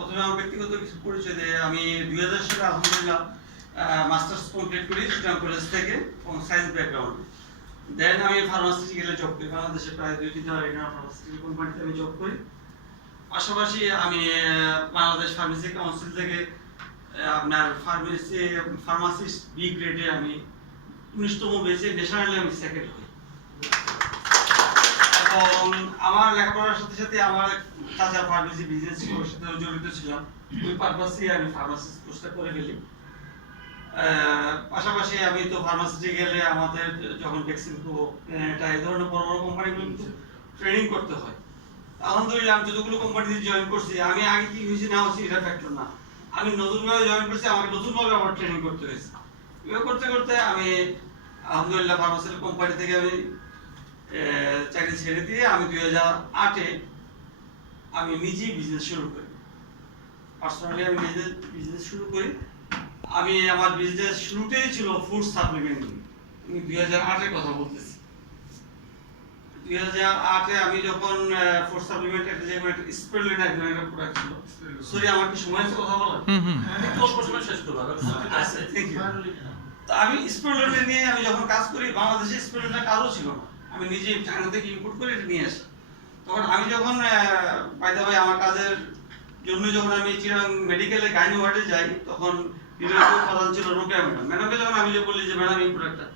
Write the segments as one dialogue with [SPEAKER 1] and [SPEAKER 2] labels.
[SPEAKER 1] প্রথমে আমার ব্যক্তিগত কিছু পরিচয় দিয়ে আমি দুই হাজার সালে আলহামদুলিল্লাহ মাস্টার্স কমপ্লিট করি সুটাং কলেজ থেকে সায়েন্স ব্যাকগ্রাউন্ড দেন আমি ফার্মাসিউটিক্যালে জব করি। বাংলাদেশে প্রায় দুই তিনটা রিনার ফার্মাসিউটিক্যাল কোম্পানিতে আমি জব করি। পাশাপাশি আমি বাংলাদেশ ফার্মেসি কাউন্সিল থেকে আপনার ফার্মেসি ফার্মাসিস্ট বি গ্রেডে আমি উনিশতম বেসে ন্যাশনালি আমি সেকেন্ড আমার লেখাপড়ার সাথে সাথে আমার ফার্মেসি বিজনেস সাথে জড়িত ছিলাম। ওই পারপাসে আমি কোর্সটা করে ফেলি। পাশাপাশি আমি তো ফার্মাসিতে গেলে আমাদের যখন ভ্যাকসিন এটা এই ধরনের বড় বড় ট্রেনিং করতে হয়। আলহামদুলিল্লাহ, আমি যতগুলো কোম্পানিতে জয়েন করছি, আমি আগে কি হয়েছে না হচ্ছে এটা ফ্যাক্টর না। আমি নতুনভাবে জয়েন করছি, আমাকে নতুনভাবে আবার ট্রেনিং করতে হয়েছে। এভাবে করতে করতে আমি আলহামদুলিল্লাহ ফার্মাসিউটিক্যাল কোম্পানি থেকে আমি চাকরি ছেড়ে দিয়ে আমি দুই হাজার আটে আমি নিজেই বিজনেস শুরু করি। পার্সোনালি আমি বিজনেস শুরু করি। আমি আমার বিজনেস শুরুতেই ছিল ফুড সাপ্লিমেন্ট আমি দুই হাজার আটের কথা বলতেছি। দুই হাজার আটে আমি যখন ফুড সাপ্লিমেন্ট একটা যে একটা স্পেরলিন একজন একটা প্রোডাক্ট ছিল। সরি আমার কি সময় আছে কথা বলার?
[SPEAKER 2] হুম হুম।
[SPEAKER 1] একটু অল্প সময় শেষ করব আচ্ছা আমি স্পেরলিন নিয়ে আমি যখন কাজ করি বাংলাদেশে স্পেরলিনের কাজও ছিল না। আমি নিজে চায়না থেকে ইম্পোর্ট করে এটা নিয়ে আসি। তখন আমি যখন বাইদা ভাই আমার কাজের জন্য যখন আমি চিরাং মেডিকেলে গাইনি ওয়ার্ডে যাই, তখন প্রধান ছিল রোকেয়া ম্যাডাম। ম্যাডামকে যখন আমি যে বলি যে, ম্যাডাম, এই প্রোডাক্টটা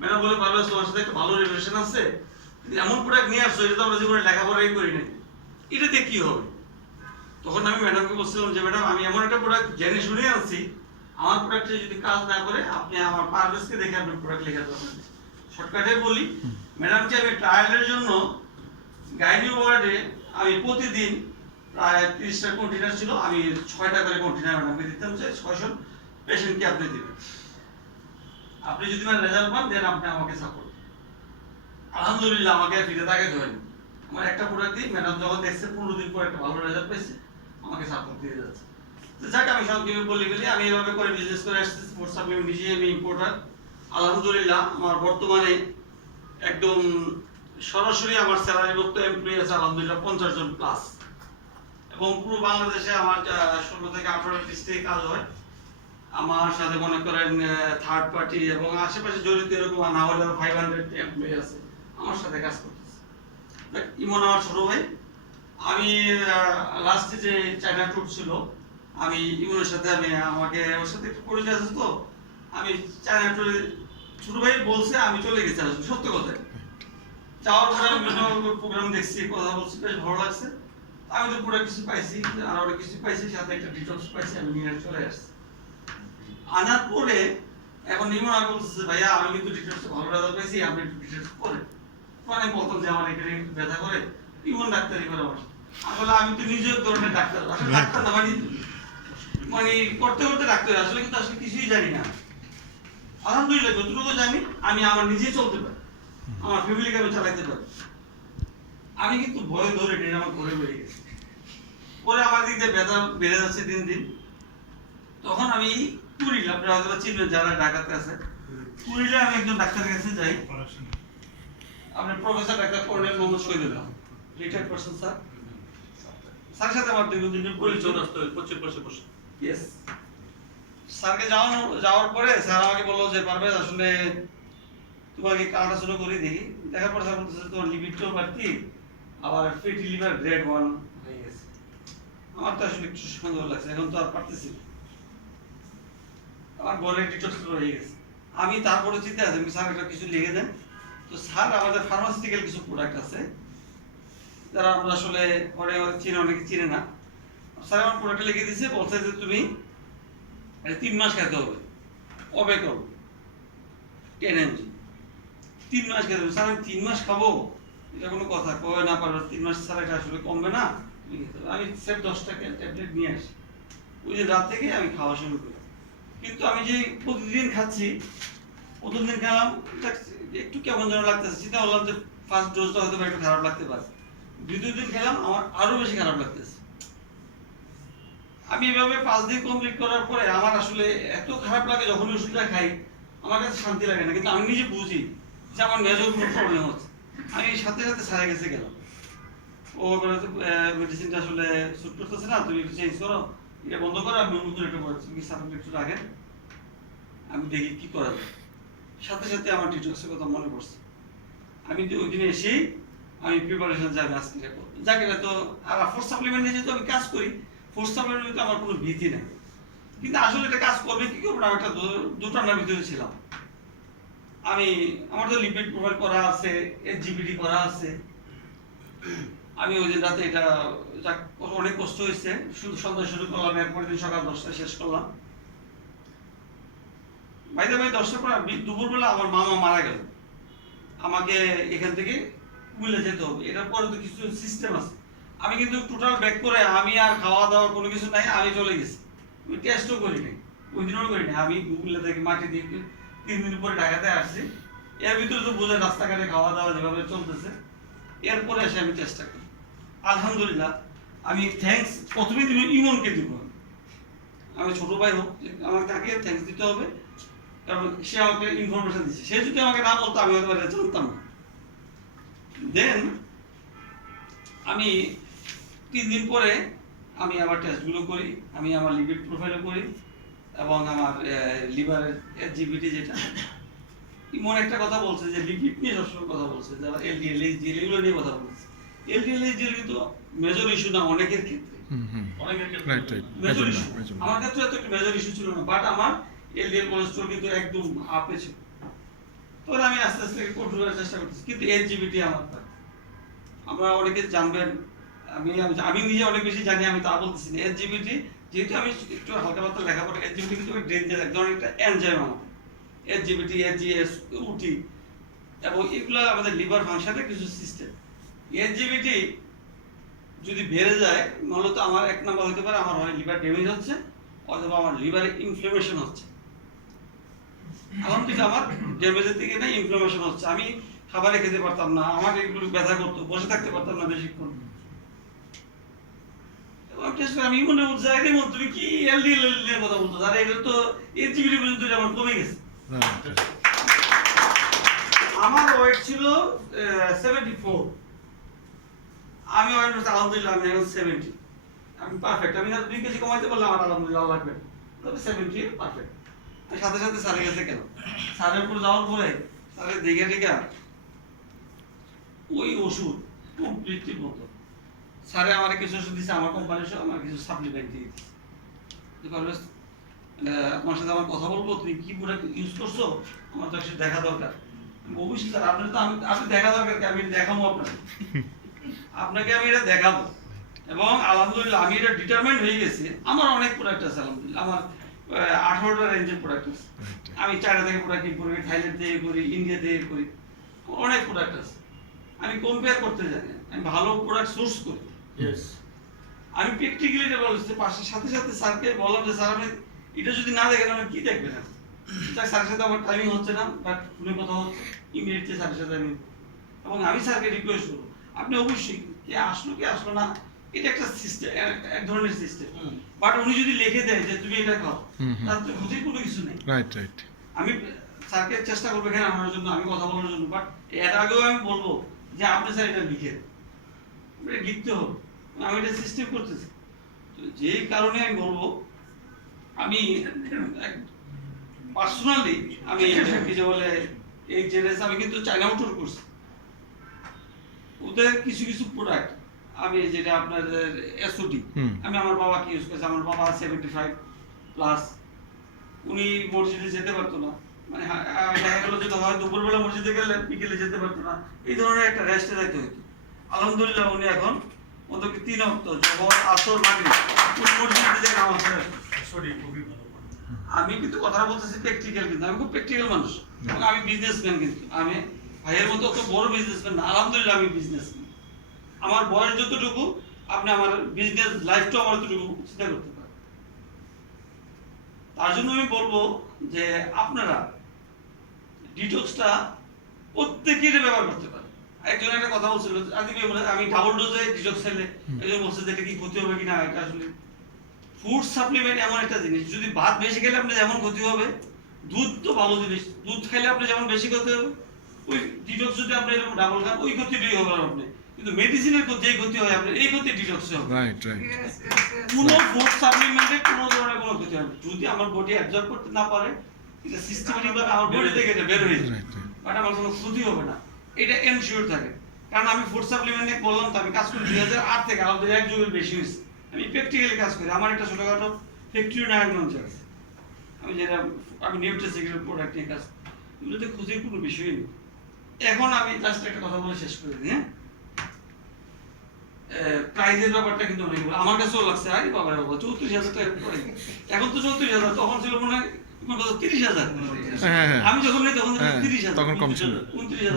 [SPEAKER 1] ম্যাডাম বলে পারবে তোমার সাথে একটা ভালো রিলেশন আছে। এমন প্রোডাক্ট নিয়ে আসছো, এটা তো আমরা জীবনে লেখাপড়াই করি নাই। এটা দিয়ে কি হবে? তখন আমি ম্যাডামকে বলছিলাম যে, ম্যাডাম, আমি এমন একটা প্রোডাক্ট জেনে শুনে আনছি। আমার প্রোডাক্টে যদি কাজ না করে, আপনি আমার পারভেজকে দেখে আপনি প্রোডাক্ট লেখা দেবেন শর্টকাটে বলি। ম্যাডামকে আমি ট্রায়ালের জন্য গাইনি ওয়ার্ডে আমি প্রতিদিন প্রায় তিরিশটা কন্টেনার ছিল, আমি ছয়টা করে কন্টেনার ম্যাডামকে দিতাম, যে ছয়শো পেশেন্টকে আপনি দিবেন। আপনি যদি মানে রেজাল্ট পান দেন আপনি আমাকে সাপোর্ট আলহামদুলিল্লাহ, আমাকে ফিরে তাকাতে ধরেন। আমার একটা প্রোডাক্ট দিই ম্যাডাম যখন দেখছে, পনেরো দিন পর একটা ভালো রেজাল্ট পেয়েছে আমাকে সাপোর্ট দিয়ে যাচ্ছে। তো যাক, আমি সংক্ষেপে বলি গেলে আমি এভাবে করে বিজনেস করে আসছি স্পোর্টস সাপ্লিমেন্ট নিজে আমি ইম্পোর্টার আলহামদুলিল্লাহ, আমার বর্তমানে একদম সরাসরি আমার স্যালারিভুক্ত এমপ্লয়ি আছে আলহামদুলিল্লাহ পঞ্চাশ জন প্লাস এবং পুরো বাংলাদেশে আমার ষোলো থেকে আঠারো ডিস্ট্রিক্টে কাজ হয়। আমার সাথে মনে করেন থার্ড পার্টি এবং আশেপাশে জড়িত এরকম না হলে ফাইভ হান্ড্রেড এমপ্লয়ি আছে, আমার সাথে কাজ করতেছে। ইমন আমার ছোট ভাই, আমি লাস্টে যে চায়না ট্যুর ছিল, আমি ইমনের সাথে আমি, আমাকে ওর সাথে একটু পরিচয় আছে তো, আমি চায়না ট্যুরে ছোট ভাই বলছে আমি চলে গেছি সত্য কথা। পরে আমি প্রোগ্রাম দেখছি কথা বলছি বেশ ভালো লাগছে। আমি তো পুরো কিছু পাইছি আর কিছু পাইছি সাথে একটা ডিটক্স পাইছি আমি নিয়ে চলে আসছি। আনার পরে এখন আগে বলতেছে ভাইয়া আমি কিন্তু ডিটেলস ভালো রেজাল্ট পাইছি আপনি একটু ডিটেলস করে আমি বলতাম যে আমার এখানে ব্যথা করে ইমন ডাক্তারি করে আমার আমি বললাম, আমি তো নিজে এক ধরনের ডাক্তার আসলে ডাক্তার না মানে মানে করতে করতে ডাক্তার আসলে কিন্তু আসলে কিছুই জানি না। আলহামদুলিল্লাহ যতটুকু জানি আমি আমার নিজেই চলতে পারি। আমার ফ্যামিলিকে আমি চালাইতে পারি। আমি কিন্তু ভয় ধরে নিয়ে আমার ঘরে বেরিয়ে গেছি। পরে আমার দিক দিয়ে ব্যথা বেড়ে যাচ্ছে দিন দিন। তখন আমি কুড়িল আপনারা হয়তো চিনবেন যারা ঢাকাতে আছে কুড়িলে আমি একজন ডাক্তারের কাছে যাই। আপনার professor doctor colonel Mohammad Shahidullah retired person sir স্যারের সাথে আমার দীর্ঘদিনের পরিচয়। ইয়েস স্যারকে যাওয়ানো যাওয়ার পরে স্যার আমাকে বলল যে, পারবে, আসলে তোমাকে কাটা শুরু করে দেখি দেখার পর স্যার বলতেছে, তোমার লিপিডটাও বাড়তি, আবার ফেটি লিভার গ্রেড ওয়ান হয়ে গেছে। আমার তো আসলে একটু সুন্দর লাগছে, এখন তো আর পারতেছি। আমার ঘরে ডিটক্স হয়ে গেছে। আমি তারপরে চিন্তা আছে, আমি স্যার একটা কিছু লিখে দেন। তো স্যার, আমাদের ফার্মাসিউটিক্যাল কিছু প্রোডাক্ট আছে, যারা আমরা আসলে পরে চিনে, অনেকে চিনে না। স্যার আমার প্রোডাক্ট লিখে দিয়েছে, বলছে যে, তুমি তিন মাস খেতে হবে। কবে করো টেন এমজি তিন মাস খেতে হবে। স্যার, আমি তিন মাস খাব? এটা কোনো কথা। কবে না পারবে? তিন মাস ছাড়া এটা আসলে কমবে না। আমি সেফ দশ টাকা ট্যাবলেট নিয়ে আসি। ওই যে রাত থেকে আমি খাওয়া শুরু করি। কিন্তু আমি যে প্রতিদিন খাচ্ছি প্রথম দিন খেলাম একটু কেমন যেন লাগতেছে। চিন্তা করলাম যে ফার্স্ট ডোজটা হয়তো একটু খারাপ লাগতে পারে। দ্বিতীয় দিন খেলাম, আমার আরও বেশি খারাপ লাগতেছে। আমি এভাবে পাঁচ দিন কমপ্লিট করার পরে আমার আসলে এত খারাপ লাগে যখন ওষুধটা খাই, আমার কাছে শান্তি লাগে না। কিন্তু আমি নিজে বুঝি যে আমার মেজর কোনো প্রবলেম হচ্ছে। আমি সাথে সাথে সারা গেছে গেলাম। ও মেডিসিনটা আসলে স্যুট করতেছে না, তুমি চেঞ্জ করো। এটা বন্ধ করো, আমি নতুন একটা বলেছি কি সাপোর্ট একটু রাখেন। আমি দেখি কি করা সাথে সাথে আমার ডিটক্সের কথা মনে পড়ছে। আমি ওই দিনে এসেই আমি প্রিপারেশন যাবে আজকে যাকে তো আর ফোর্স সাপ্লিমেন্ট নিয়ে যেহেতু আমি কাজ করি ফোর্স সাপ্লিমেন্ট আমার কোনো ভীতি নাই। কিন্তু আসলে এটা কাজ করবে কি করবে না একটা দুটানার ভিতরে ছিলাম। আমি, আমার তো লিপিড প্রোভাইড করা আছে এইচজিবিডি করা আছে। আমি ওই দিন রাতে এটা অনেক কষ্ট হয়েছে। শুধু সন্ধ্যা শুরু করলাম এরপরের দিন সকাল দশটায় শেষ করলাম। বাইরে ভাই দশটার পর দুপুরবেলা আমার মামা মারা গেল। আমাকে এখান থেকে কুমিল্লা যেতে হবে। এটার পরে তো কিছু সিস্টেম আছে। আমি কিন্তু টোটাল ব্যাক করে আমি আর খাওয়া দাওয়া কোনো কিছু নাই, আমি চলে গেছি। আমি টেস্টও করি নাই ওই দিনও করি নাই আমি কুমিল্লা থেকে মাটি দিয়ে তিন দিন পরে ঢাকাতে আসছি। এর ভিতরে তো বোঝে রাস্তাঘাটে খাওয়া দাওয়া যেভাবে চলতেছে, এরপরে এসে আমি চেষ্টা করি। আলহামদুলিল্লাহ, আমি থ্যাঙ্কস প্রথমেই দিব ইমনকে দিব। আমি ছোট ভাই হোক আমাকে তাকে থ্যাঙ্কস দিতে হবে। কারণ সে আমাকে ইনফরমেশন দিচ্ছে সে যদি আমাকে না বলতো, আমি হয়তো জানতাম না। দেন আমি তিন দিন পরে আমি আবার টেস্টগুলো করি আমি আমার লিপিড প্রোফাইলও করি এবং আমার লিভারের জিবিটি যেটা ইমন একটা কথা বলছে যে লিপিড নিয়ে সবসময় কথা বলছে যে এলডিএল এইচডিএল এগুলো নিয়ে কথা বলছে। এলডিএল এইচডিএল কিন্তু মেজর ইস্যু না অনেকের ক্ষেত্রে।
[SPEAKER 2] হুম হুম
[SPEAKER 1] অনেকের ক্ষেত্রে
[SPEAKER 2] রাইট রাইট
[SPEAKER 1] মেজর ইস্যু আমার ক্ষেত্রে এত একটা মেজর ইস্যু ছিল না বাট আমার এলডিএল কোলেস্ট্রল কিন্তু একদম আপে ছিল। তখন আমি আস্তে আস্তে কন্ট্রোল করার চেষ্টা করতেছি কিন্তু এলজিবিটি আমার আমরা অনেকে জানবেন আমি, আমি- নিজে অনেক বেশি জানি, আমি তা বলতেছি না। এলজিবিটি যেহেতু আমি একটু হালকা পাতলা লেখাপড়া এলজিবিটি কিন্তু ডেঞ্জার এক ধরনের একটা এনজাইম আমার এলজিবিটি এলজিএস উটি এবং এগুলো আমাদের লিভার ফাংশনের কিছু সিস্টেম এলজিবিটি যদি বেড়ে যায়, মূলত আমার এক নাম্বার হতে পারে আমার হয় লিভার ড্যামেজ হচ্ছে, অথবা আমার লিভারে ইনফ্লামেশন হচ্ছে। আলহামদুলিল্লাহ আমার ড্যামেজের দিকে না ইনফ্লামেশন হচ্ছে। আমি খাবারে খেতে পারতাম না আমার এগুলো ব্যথা করতো, বসে থাকতে পারতাম না বেশিক্ষণ। আমি মনে মন তুমি কি এলডিএল নিয়ে কথা বলতো? আরে এটা তো এইচজিবিটি পর্যন্ত আমার কমে গেছে। আমার ওয়েট ছিল সেভেন্টি ফোর আমি ওয়েট হচ্ছে আলহামদুলিল্লাহ আমি এখন সেভেন্টি আমি পারফেক্ট আমি দুই কেজি কমাইতে পারলে আমার আলহামদুলিল্লাহ লাগবে তবে সেভেন্টি পারফেক্ট সাথে সাথে স্যারের কাছে গেল। স্যারের উপর যাওয়ার পরে স্যারের দেখে দেখে ওই ওষুধ কমপ্লিটলি বন্ধ। স্যারে আমার কিছু ওষুধ দিচ্ছে আমার কোম্পানির সহ আমার কিছু সাপ্লিমেন্ট দিয়ে দিচ্ছে পারভেজ, তোমার সাথে আমার কথা বলব তুমি কি প্রোডাক্ট ইউজ করছ? আমার তো একটু দেখা দরকার। অবশ্যই স্যার আপনার তো আমি আপনি দেখা দরকার কি? আমি দেখাবো আপনাকে। আপনাকে আমি এটা দেখাবো। এবং আলহামদুলিল্লাহ আমি এটা ডিটারমেন্ট হয়ে গেছি। আমার অনেক প্রোডাক্ট আছে আলহামদুলিল্লাহ। আমার আঠারোটা রেঞ্জের প্রোডাক্ট আছে। আমি চায়না থেকে প্রোডাক্ট ইম্পোর্ট করি থাইল্যান্ড থেকে করি ইন্ডিয়া থেকে করি। অনেক প্রোডাক্ট আছে। আমি কম্পেয়ার করতে জানি। আমি ভালো প্রোডাক্ট সোর্স করি। আমি প্র্যাকটিক্যালি এটা বলছি পাশে সাথে সাথে স্যারকে বললাম যে স্যার আপনি এটা যদি না দেখেন আপনি কি দেখবেন? যাক, স্যারের সাথে আমার টাইমিং হচ্ছে না বাট ফোনে কথা হচ্ছে ইমিডিয়েটলি স্যারের সাথে আমি এবং আমি স্যারকে রিকোয়েস্ট করব। আপনি অবশ্যই কে আসলো কে আসলো না এটা একটা সিস্টেম এক ধরনের সিস্টেম বাট উনি যদি লিখে দেয় যে তুমি এটা খাও
[SPEAKER 2] হুম।
[SPEAKER 1] তার তো ক্ষতির কোনো কিছু নেই।
[SPEAKER 2] রাইট রাইট
[SPEAKER 1] আমি স্যারকে চেষ্টা করব এখানে আনার জন্য আমি কথা বলার জন্য বাট এর আগেও আমি বলব যে আপনি স্যার এটা লিখে। এটা লিখতে হবে। আমি এটা সিস্টেম করতেছি। তো যেই কারণে আমি বলব আমি পার্সোনালি আমি কি যে বলে এই জেনেস আমি কিন্তু চায়না ট্যুর করছি। ওদের কিছু কিছু প্রোডাক্ট আমি যেটা আপনাদের এসওডি আমি আমার বাবাকে ইউজ করেছি? আমার বাবা সেভেন্টি ফাইভ প্লাস উনি মসজিদে যেতে পারতো না। মানে হা- দেখা গেলো যে হয় দুপুরবেলা মসজিদে গেলে বিকেলে যেতে পারতো না। এই ধরনের একটা রেস্টে যাইতে হতো আলহামদুলিল্লাহ উনি এখন অন্তত তিন অক্ত জহর আসর মাগরিব উনি মসজিদে যে নামাজ পড়ে আসতো। আমি কিন্তু কথাটা বলতেছি প্র্যাকটিক্যাল কিন্তু। আমি খুব প্র্যাকটিক্যাল মানুষ। এবং আমি বিজনেসম্যান কিন্তু। আমি ভাইয়ের মতো অত বড় বিজনেসম্যান না। আলহামদুলিল্লাহ আমি বিজনেসম্যান আমার বয়স যতটুকু আপনি আমার বিজনেস লাইফটাও আমার যতটুকু চিন্তা করতে পারেন। তার জন্য আমি বলব যে আপনারা ডিটক্সটা প্রত্যেকেরই ব্যবহার করতে পারেন। একজন একটা কথা বলছিল আজকে আমি ডাবল ডোজে ডিটক্স খেলে একজন বলছে যে এটা কি ক্ষতি হবে কিনা এটা আসলে ফুড সাপ্লিমেন্ট এমন একটা জিনিস যদি ভাত বেশি খেলে আপনার যেমন ক্ষতি হবে দুধ তো ভালো জিনিস দুধ খেলে আপনি যেমন বেশি ক্ষতি হবে ওই ডিটক্স যদি আপনি এরকম ডাবল খান ওই ক্ষতিটাই হবে আপনি। কিন্তু মেডিসিনের যে ক্ষতি হয় আপনার এই ক্ষতি ডিটক্স হবে।
[SPEAKER 2] রাইট রাইট
[SPEAKER 1] কোনো ফুড সাপ্লিমেন্টে কোনো ধরনের কোনো ক্ষতি হয় যদি আমার বডি অ্যাবজর্ব করতে না পারে এটা সিস্টেমেটিক ভাবে আমার বডি থেকে এটা বের হয়ে যাবে
[SPEAKER 2] রাইট
[SPEAKER 1] বাট আমার কোনো ক্ষতি হবে না। এটা এনশিওর থাকে। কারণ আমি ফুড সাপ্লিমেন্ট নিয়ে বললাম তো, আমি কাজ করি দুই হাজার আট থেকে আমাদের এক যুগের বেশি হয়েছে। আমি প্র্যাকটিক্যালি কাজ করি। আমার একটা ছোটখাটো ফ্যাক্টরি নারায়ণগঞ্জ আছে। আমি যেটা, আমি নিউট্রিসিকের প্রোডাক্ট নিয়ে কাজ এগুলোতে ক্ষতির কোনো বিষয়ই নেই। এখন আমি জাস্ট একটা কথা বলে শেষ করে দিই হ্যাঁ? প্রাইজের ব্যাপারটা কিন্তু অনেক আমার কাছেও লাগছে। আরে বাবা বাবা, চৌত্রিশ হাজার টাকা এখন তো চৌত্রিশ হাজার, তখন ছিল মনে হয়
[SPEAKER 2] হ্যাঁ, হ্যাঁ।
[SPEAKER 1] আমি যখন নেই তখন
[SPEAKER 2] হ্যাঁ,
[SPEAKER 1] তিরিশ হাজার
[SPEAKER 2] তখন কম ছিল।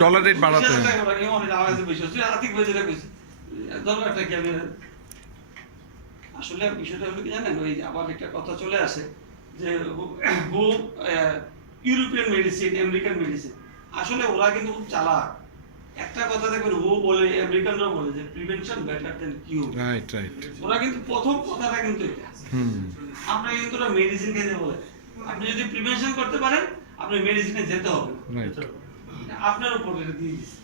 [SPEAKER 2] ডলার রেট বাড়াতে।
[SPEAKER 1] তিরিশ হাজার। টাকা বাড়ায়, এমন এটা আমার কাছে বেশি হচ্ছে। আর্থিক ভাবে যেটা কি আমি আসলে বিষয়টা হলো কি জানেন ওই আবার একটা কথা চলে আসে যে who European medicine American medicine. আসলে ওরা কিন্তু খুব চালাক। একটা কথা দেখবেন হু বলে আমেরিকানরা বলে যে prevention better than cure
[SPEAKER 2] right right
[SPEAKER 1] ওরা কিন্তু প্রথম কথাটা কিন্তু এটা। আপনাকে কিন্তু ওরা মেডিসিন খেতে বলে। আপনি যদি প্রিভেনশন করতে পারেন আপনি মেডিসিনে যেতে হবে। আপনার উপর এটা দিয়ে দিচ্ছে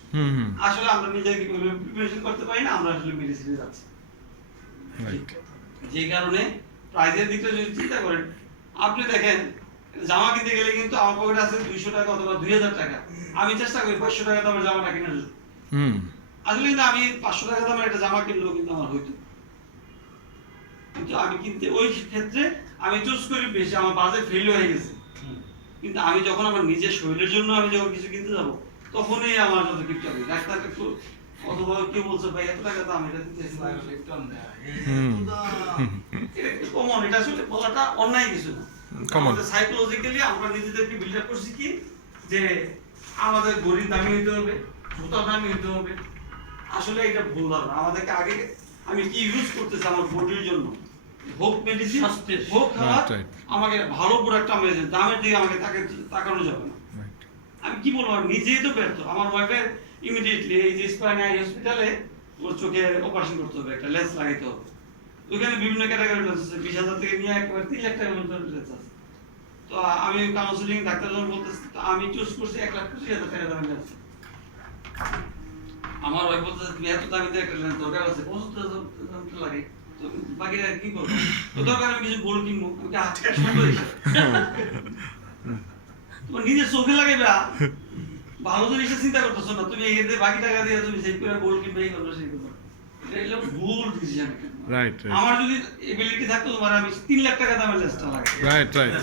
[SPEAKER 1] আসলে আমরা নিজেকে প্রিপারেশন করতে পারি না আমরা আসলে মেডিসিনে যাচ্ছি। যে কারণে প্রাইজের দিকটা যদি চিন্তা করেন আপনি দেখেন জামা কিনতে গেলে কিন্তু আমার পকেটে আছে দুইশো টাকা অথবা দুই হাজার টাকা। আমি চেষ্টা করি পাঁচশো টাকা দামের জামাটা কেনার জন্য।
[SPEAKER 2] হুম।
[SPEAKER 1] আসলে কিন্তু আমি পাঁচশো টাকা দামের একটা জামা কিনলেও কিন্তু আমার হইতো। কিন্তু আমি কিনতে ওই ক্ষেত্রে আমি চুজ করি বেশি আমার বাজেট ফেল হয়ে গেছে। কিন্তু আমি যখন আমার নিজের শরীরের জন্য আমি যখন কিছু কিনতে যাব তখনই আমার যত কিনতে হবে। ডাক্তার একটু অথবা বলছে ভাই এত টাকা দাম এটা
[SPEAKER 2] হুম।
[SPEAKER 1] কমন এটা আসলে বলাটা অন্যায় কিছু না. আমাদের সাইকোলজিক্যালি আমরা নিজেদেরকে বিল্ড আপ করছি কি? যে আমাদের গরিব দামি হইতে হবে জুতা দামি হইতে হবে। আসলে এটা ভুল ধারণা। আমাদেরকে আগে আমি কি ইউজ করতেছি আমার বডির জন্য? হোক মেডিসিন হোক খাবার
[SPEAKER 2] Right, right.
[SPEAKER 1] আমাকে ভালো প্রোডাক্ট আমি দামের দিকে আমাকে তাকে তাকানো যাবে না। আমি কি বলব নিজেই তো ব্যর্থ। আমার ওয়াইফের ইমিডিয়েটলি এই যে স্পাইন আই হসপিটালে ওর চোখে অপারেশন করতে হবে একটা লেন্স লাগাইতে হবে। ওইখানে বিভিন্ন ক্যাটাগরি লেন্স আছে বিশ হাজার থেকে নিয়ে একেবারে তিন লাখ টাকা পর্যন্ত লেন্স আছে। তো আমি কাউন্সিলিং ডাক্তার যখন বলতেছি আমি চুজ করছি এক লাখ পঁচিশ হাজার টাকা দামের লেন্স আমার ওয়াইফ বলতেছে তুমি এত দামি একটা লেন্স দরকার আছে পঁচাত্তর হাজার লাগে। তো কি করব? তো দরকার আমি কিছু গোল্ড কিনবো আমি হাতে তোমার নিজের চোখে লাগে ভালো জিনিসটা চিন্তা করতেছো না তুমি এতে বাকি টাকা দিয়ে তুমি সেই করে গোল কিনবে এই করবে সেই করবে এটা ভুল ডিসিশন
[SPEAKER 2] রাইট রাইট
[SPEAKER 1] আমার যদি এবিলিটি থাকতো তোমার আমি তিন লাখ টাকা দামের লেসটা লাগে
[SPEAKER 2] রাইট রাইট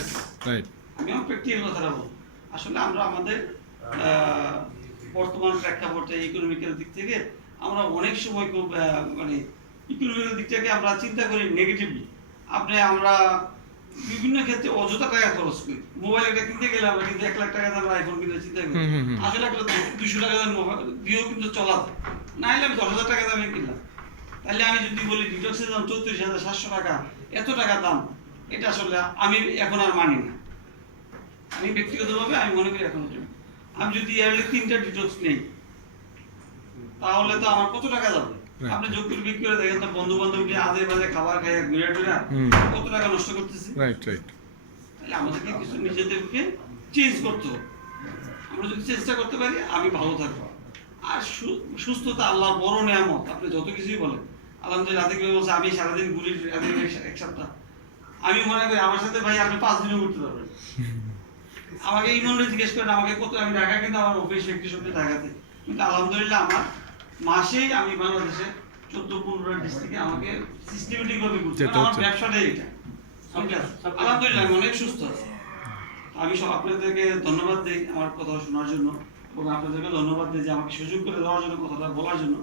[SPEAKER 2] রাইট
[SPEAKER 1] আমি আমার প্র্যাকটিক্যাল কথাটা বলব। আসলে আমরা আমাদের আহ, বর্তমান প্রেক্ষাপটে ইকোনমিক্যাল দিক থেকে আমরা অনেক সময় খুব মানে ইকোনমিক্যাল দিক থেকে আমরা চিন্তা করি নেগেটিভলি আপনি আমরা বিভিন্ন ক্ষেত্রে অযথা টাকা খরচ করি মোবাইল একটা কিনতে গেলে আমরা কিন্তু এক লাখ টাকা দামের আইফোন কিনতে চিন্তা করি। আসলে একটা দুশো টাকা মোবাইল দিয়েও কিন্তু চলা যায়। না হলে আমি দশ হাজার টাকা দামে কিনলাম তাহলে আমি যদি বলি ডিটক্সের দাম চৌত্রিশ হাজার সাতশো টাকা এত টাকা দাম এটা আসলে আমি এখন আর মানি না আমি ব্যক্তিগতভাবে আমি মনে করি এখন আমি যদি ইয়ারলি তিনটা ডিটক্স নেই তাহলে তো আমার কত টাকা যাবে. আপনি যোগ বিক্রি করে দেখেন তো বন্ধু বান্ধব আজে বাজে খাবার খাইয়া ঘুরে টুরে কত টাকা নষ্ট করতেছি?
[SPEAKER 2] রাইট রাইট
[SPEAKER 1] তাহলে আমাদেরকে কিছু নিজেদেরকে চেঞ্জ করতে হবে। আমরা যদি চেষ্টা করতে পারি আমি ভালো থাকব। আর সুস্থতা আল্লাহর বড় নেয়ামত আপনি যত কিছুই বলেন। আলহামদুলিল্লাহ ভাই বলছে আমি সারাদিন ঘুরি এক- সপ্তাহ। আমি মনে করি আমার সাথে ভাই আপনি পাঁচ দিনও ঘুরতে পারবেন। আমাকে ইমনরে জিজ্ঞেস করেন আমাকে কত আমি ঢাকা কিন্তু আমার অফিস একটি সপ্তাহে ঢাকাতে। কিন্তু আলহামদুলিল্লাহ আমার মাসেই আমি বাংলাদেশে চোদ্দ পনেরো ডিস্ট্রিক্টে আমাকে সিস্টেমেটিক ভাবে ঘুরতে আমার ব্যবসাটাই এটা আছে? আলহামদুলিল্লাহ আমি অনেক সুস্থ আছি। আমি সব আপনাদেরকে ধন্যবাদ দিই আমার কথা শোনার জন্য এবং আপনাদেরকে ধন্যবাদ দিই যে আমাকে সুযোগ করে দেওয়ার জন্য কথাটা বলার জন্য।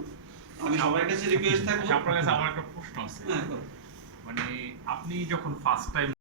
[SPEAKER 1] আমি সবার কাছে রিকোয়েস্ট থাকব।
[SPEAKER 3] আচ্ছা, আপনার কাছে আমার একটা প্রশ্ন আছে।
[SPEAKER 1] হ্যাঁ।
[SPEAKER 3] মানে আপনি যখন ফার্স্ট টাইম